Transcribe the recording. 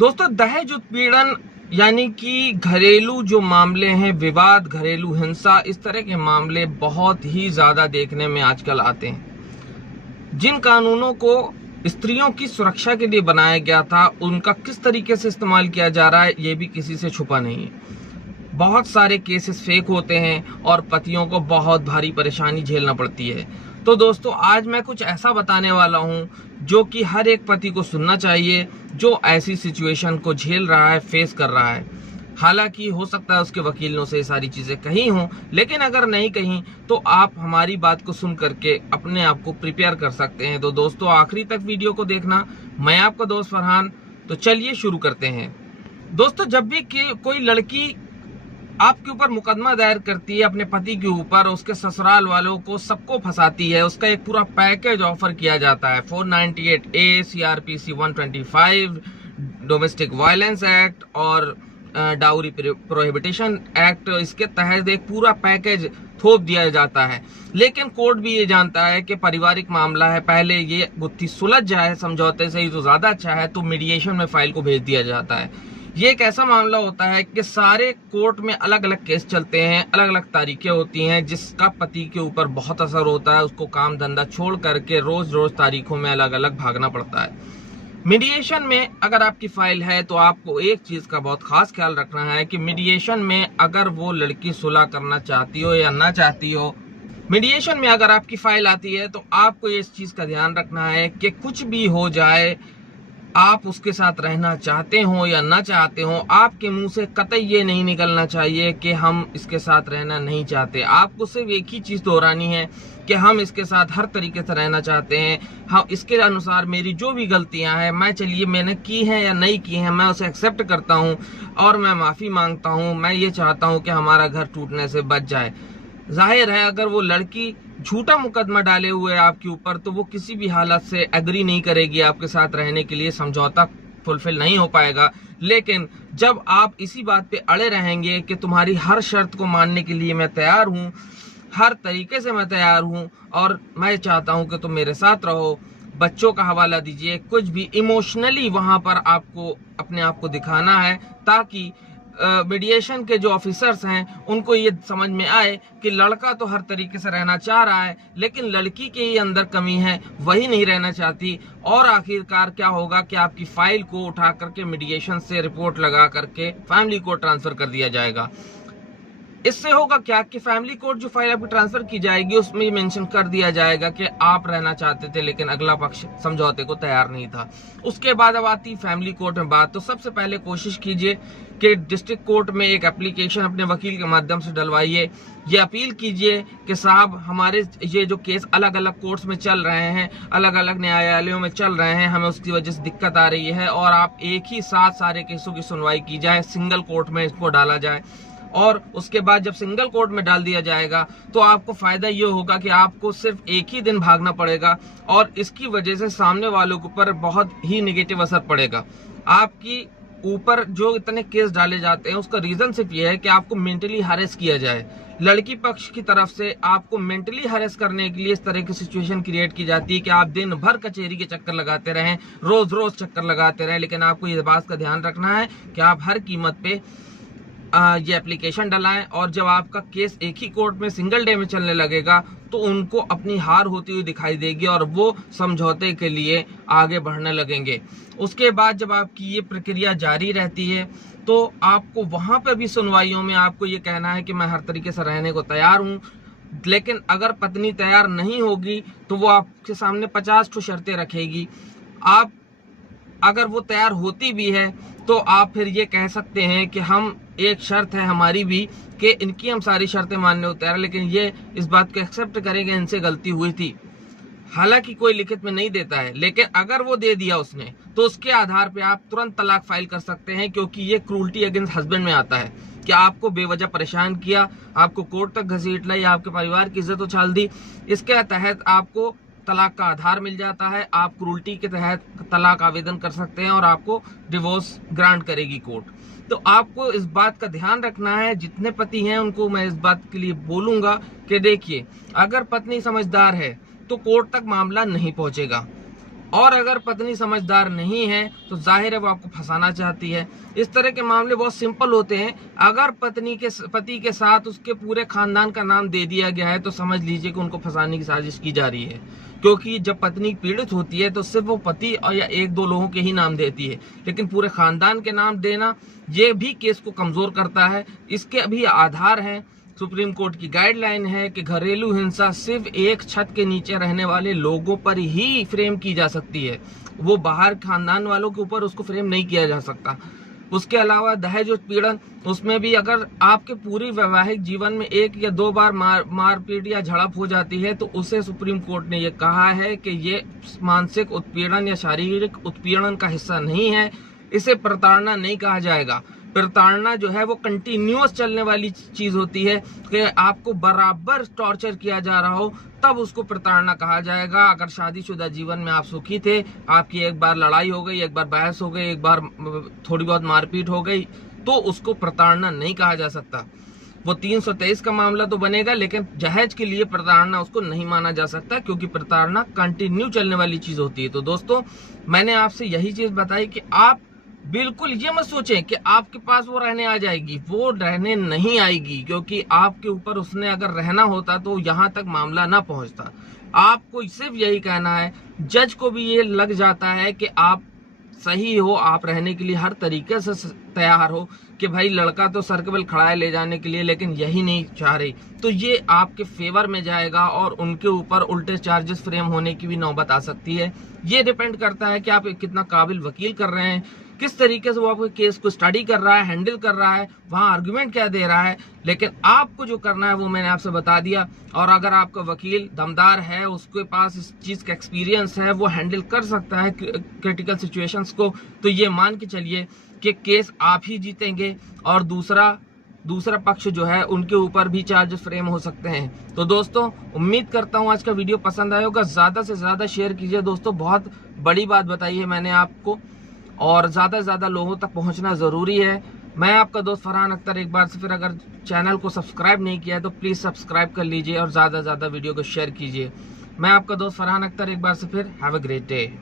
दोस्तों, दहेज उत्पीड़न यानी कि घरेलू जो मामले हैं, विवाद, घरेलू हिंसा, इस तरह के मामले बहुत ही ज्यादा देखने में आजकल आते हैं। जिन कानूनों को स्त्रियों की सुरक्षा के लिए बनाया गया था, उनका किस तरीके से इस्तेमाल किया जा रहा है, ये भी किसी से छुपा नहीं है। बहुत सारे केसेस फेक होते हैं और पतियों को बहुत भारी परेशानी झेलना पड़ती है। तो दोस्तों, आज मैं कुछ ऐसा बताने वाला हूं जो कि हर एक पति को सुनना चाहिए, जो ऐसी सिचुएशन को झेल रहा है, फेस कर रहा है। हालांकि हो सकता है उसके वकीलों से ये सारी चीजें कही हों, लेकिन अगर नहीं कही तो आप हमारी बात को सुन करके अपने आप को प्रिपेयर कर सकते हैं। तो दोस्तों, आखिरी तक वीडियो को देखना। मैं आपका दोस्त फरहान। तो चलिए शुरू करते हैं। दोस्तों, जब भी कोई लड़की आपके ऊपर मुकदमा दायर करती है अपने पति के ऊपर, उसके ससुराल वालों को सबको फंसाती है, उसका एक पूरा पैकेज ऑफर किया जाता है। 498A, CRPC 125, domestic violence act और डाउरी प्रोहिबिशन एक्ट, इसके तहत एक पूरा पैकेज थोप दिया जाता है। लेकिन कोर्ट भी ये जानता है कि पारिवारिक मामला है, पहले ये गुत्थी सुलझ जाए, समझौते से ही तो ज्यादा अच्छा है, तो मीडिएशन में फाइल को भेज दिया जाता है। ये एक ऐसा मामला होता है कि सारे कोर्ट में अलग अलग केस चलते हैं, अलग अलग तारीखें होती हैं, जिसका पति के ऊपर बहुत असर होता है। उसको काम धंधा छोड़ करके रोज रोज तारीखों में अलग अलग भागना पड़ता है। मीडिएशन में अगर आपकी फाइल है तो आपको एक चीज का बहुत खास ख्याल रखना है कि मीडिएशन में अगर वो लड़की सुलह करना चाहती हो या ना चाहती हो, मीडिएशन में अगर आपकी फाइल आती है तो आपको इस चीज का ध्यान रखना है कि कुछ भी हो जाए, आप उसके साथ रहना चाहते हो या ना चाहते हो, आपके मुंह से कतई ये नहीं निकलना चाहिए कि हम इसके साथ रहना नहीं चाहते। आपको सिर्फ एक ही चीज दोहरानी है कि हम इसके साथ हर तरीके से रहना चाहते हैं। हम इसके अनुसार मेरी जो भी गलतियां हैं, मैंने की हैं या नहीं की हैं, मैं उसे एक्सेप्ट करता हूं और मैं माफी मांगता हूं। मैं ये चाहता हूं कि हमारा घर टूटने से बच जाए। जाहिर है, अगर वो लड़की झूठा मुकदमा डाले हुए आपके ऊपर, तो वो किसी भी हालत से एग्री नहीं करेगी आपके साथ रहने के लिए, समझौता फुलफिल नहीं हो पाएगा। लेकिन जब आप इसी बात पे अड़े रहेंगे कि तुम्हारी हर शर्त को मानने के लिए मैं तैयार हूँ, हर तरीके से मैं तैयार हूँ और मैं चाहता हूँ कि तुम मेरे साथ रहो, बच्चों का हवाला दीजिए, कुछ भी इमोशनली वहां पर आपको अपने आप को दिखाना है, ताकि मीडिएशन के जो ऑफिसर्स हैं उनको ये समझ में आए कि लड़का तो हर तरीके से रहना चाह रहा है, लेकिन लड़की के ही अंदर कमी है, वही नहीं रहना चाहती। और आखिरकार क्या होगा कि आपकी फाइल को उठा करके मीडिएशन से रिपोर्ट लगा करके फैमिली कोर्ट ट्रांसफर कर दिया जाएगा। इससे होगा क्या कि फैमिली कोर्ट जो फाइल आपकी ट्रांसफर की जाएगी, उसमें ये मेंशन कर दिया जाएगा कि आप रहना चाहते थे लेकिन अगला पक्ष समझौते को तैयार नहीं था। उसके बाद अब आती फैमिली कोर्ट में बात। तो सबसे पहले कोशिश कीजिए कि डिस्ट्रिक्ट कोर्ट में एक एप्लीकेशन अपने वकील के माध्यम से डलवाइए। ये अपील कीजिए कि साहब, हमारे ये जो केस अलग अलग कोर्ट्स में चल रहे हैं, अलग अलग न्यायालयों में चल रहे हैं, हमें उसकी वजह से दिक्कत आ रही है और आप एक ही साथ सारे केसों की सुनवाई की जाए, सिंगल कोर्ट में इसको डाला जाए। और उसके बाद जब सिंगल कोर्ट में डाल दिया जाएगा तो आपको फायदा ये होगा कि आपको सिर्फ एक ही दिन भागना पड़ेगा और इसकी वजह से सामने वालों के ऊपर बहुत ही नेगेटिव असर पड़ेगा। आपकी ऊपर जो इतने केस डाले जाते हैं उसका रीजन सिर्फ ये है कि आपको मेंटली हैरेस किया जाए। लड़की पक्ष की तरफ से आपको मेंटली हैरेस करने के लिए इस तरह की सिचुएशन क्रिएट की जाती है कि आप दिन भर कचहरी के चक्कर लगाते रहें, रोज रोज चक्कर लगाते रहें। लेकिन आपको ये बात का ध्यान रखना है कि आप हर कीमत पे ये एप्लीकेशन डलाएं और जब आपका केस एक ही कोर्ट में सिंगल डे में चलने लगेगा तो उनको अपनी हार होती हुई दिखाई देगी और वो समझौते के लिए आगे बढ़ने लगेंगे। उसके बाद जब आपकी ये प्रक्रिया जारी रहती है तो आपको वहां पर भी सुनवाइयों में आपको ये कहना है कि मैं हर तरीके से रहने को तैयार हूँ। लेकिन अगर पत्नी तैयार नहीं होगी तो वो आपके सामने 50 शर्तें रखेगी। आप अगर वो तैयार होती भी है तो आप फिर ये कह सकते हैं कि हम एक शर्त है हमारी भी कि इनकी हम सारी शर्तें मानने को तैयार है, लेकिन ये इस बात को एक्सेप्ट करेंगे इनसे गलती हुई थी। हालांकि कोई लिखित में नहीं देता है, लेकिन अगर वो दे दिया उसने तो उसके आधार पे आप तुरंत तलाक फाइल कर सकते हैं, क्योंकि ये क्रूरटी अगेंस्ट हस्बैंड में आता है कि आपको बेवजह परेशान किया, आपको कोर्ट तक घसीट लिया, आपके परिवार की इज्जत उछाल दी। इसके तहत आपको तलाक का आधार मिल जाता है, आप क्रूरटी के तहत तलाक आवेदन कर सकते हैं और आपको डिवोर्स ग्रांट करेगी कोर्ट। तो आपको इस बात का ध्यान रखना है। जितने पति हैं उनको मैं इस बात के लिए बोलूंगा कि देखिए, अगर पत्नी समझदार है तो कोर्ट तक मामला नहीं पहुंचेगा। और अगर पत्नी समझदार नहीं है तो जाहिर है वो आपको फंसाना चाहती है। इस तरह के मामले बहुत सिंपल होते हैं। अगर पति के साथ उसके पूरे खानदान का नाम दे दिया गया है तो समझ लीजिए कि उनको फंसाने की साजिश की जा रही है, क्योंकि जब पत्नी पीड़ित होती है तो सिर्फ वो पति और या एक दो लोगों के ही नाम देती है, लेकिन पूरे खानदान के नाम देना ये भी केस को कमजोर करता है। इसके अभी आधार हैं, सुप्रीम कोर्ट की गाइडलाइन है कि घरेलू हिंसा सिर्फ एक छत के नीचे रहने वाले लोगों पर ही फ्रेम की जा सकती है, वो बाहर खानदान वालों के ऊपर उसको फ्रेम नहीं किया जा सकता। उसके अलावा दहेज उत्पीड़न, उसमें भी अगर आपके पूरी वैवाहिक जीवन में एक या दो बार मारपीट या झड़प हो जाती है तो उसे सुप्रीम कोर्ट ने ये कहा है कि ये मानसिक उत्पीड़न या शारीरिक उत्पीड़न का हिस्सा नहीं है, इसे प्रताड़ना नहीं कहा जाएगा। प्रताड़ना जो है वो कंटिन्यूअस चलने वाली चीज होती है कि आपको बराबर टॉर्चर किया जा रहा हो, तब उसको प्रताड़ना कहा जाएगा। अगर शादीशुदा जीवन में आप सुखी थे, आपकी एक बार लड़ाई हो गई, एक बार बहस हो गई, एक बार थोड़ी बहुत मारपीट हो गई, तो उसको प्रताड़ना नहीं कहा जा सकता। वो 323 का मामला तो बनेगा, लेकिन जहेज के लिए प्रताड़ना उसको नहीं माना जा सकता, क्योंकि प्रताड़ना कंटिन्यू चलने वाली चीज होती है। तो दोस्तों, मैंने आपसे यही चीज बताई कि आप बिल्कुल ये मत सोचें कि आपके पास वो रहने आ जाएगी, वो रहने नहीं आएगी, क्योंकि आपके ऊपर उसने अगर रहना होता तो यहाँ तक मामला ना पहुंचता। आपको सिर्फ यही कहना है, जज को भी ये लग जाता है कि आप सही हो, आप रहने के लिए हर तरीके से तैयार हो कि भाई लड़का तो सर के बल खड़ा है ले जाने के लिए, लेकिन यही नहीं चाह रही, तो ये आपके फेवर में जाएगा और उनके ऊपर उल्टे चार्जेस फ्रेम होने की भी नौबत आ सकती है। ये डिपेंड करता है कि आप कितना काबिल वकील कर रहे हैं, किस तरीके से वो आपके केस को स्टडी कर रहा है, हैंडल कर रहा है, वहां आर्गुमेंट क्या दे रहा है। लेकिन आपको जो करना है वो मैंने आपसे बता दिया, और अगर आपका वकील दमदार है, उसके पास इस चीज का एक्सपीरियंस है, वो हैंडल कर सकता है क्रिटिकल सिचुएशंस को, तो ये मान के चलिए कि केस आप ही जीतेंगे और दूसरा पक्ष जो है उनके ऊपर भी चार्जेस फ्रेम हो सकते हैं। तो दोस्तों, उम्मीद करता हूं आज का वीडियो पसंद आया होगा। ज्यादा से ज्यादा शेयर कीजिए दोस्तों, बहुत बड़ी बात बताई है मैंने आपको, और ज्यादा से ज्यादा लोगों तक पहुंचना जरूरी है। मैं आपका दोस्त फरहान अख्तर, एक बार से फिर अगर चैनल को सब्सक्राइब नहीं किया है तो प्लीज सब्सक्राइब कर लीजिए और ज्यादा से ज्यादा वीडियो को शेयर कीजिए। मैं आपका दोस्त फरहान अख्तर, एक बार से फिर हैव अ ग्रेट डे।